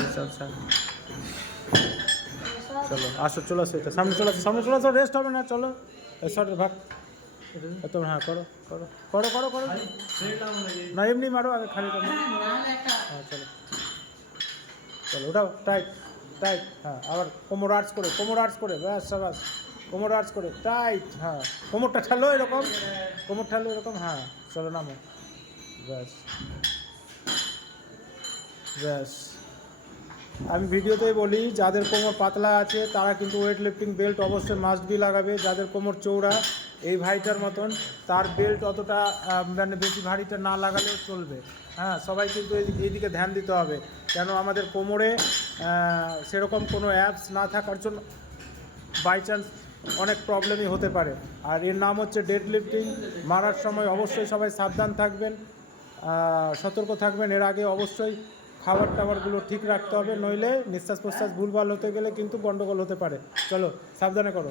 আচ্ছা আচ্ছা। চলো, আসো চলো আসো এটা। সামনে চলে আসো, সামনে চলে আসো রেস্ট হবে না, চলো। সর ভাগ। এত হ্যাঁ করো করো। করো করো করো। না, এমনি মারো, আগে খালি করো। হ্যাঁ চলো। চলো ওটাও টাইট টাইট হ্যাঁ আবার কোমর আর্চ করে, কোমর আর্চ করে, ব্যাস, সাবাস। কোমর আর্চ করে টাইট হ্যাঁ। কোমরটা ঠালো এরকম, কোমর ঠালো এরকম হ্যাঁ চলো, নামো। ব্যাস। ব্যাস। আমি ভিডিওতেই বলি, যাদের কোমর পাতলা আছে, তারা কিন্তু ওয়েট লিফটিং বেল্ট অবশ্যই মাস্ট বি লাগাবে। যাদের কোমর চৌড়া এই ভাইটার মতন, তার বেল্ট অতটা মানে বেশি ভারীটা না লাগালেও চলবে। হ্যাঁ সবাই কিন্তু এই- এইদিকে ধ্যান দিতে হবে। কেন আমাদের কোমরে সেরকম কোনো অ্যাপস না থাকার জন্য বাই চান্স অনেক প্রবলেমই হতে পারে। আর এর নাম হচ্ছে ডেড লিফটিং মারার সময় অবশ্যই সবাই সাবধান থাকবেন সতর্ক থাকবেন। এর আগে অবশ্যই খাবার টাবারগুলো ঠিক রাখতে হবে, নইলে নিঃশ্বাস প্রশ্বাস ভুলভাল হতে গেলে কিন্তু গণ্ডগোল হতে পারে। চলো, সাবধানে করো।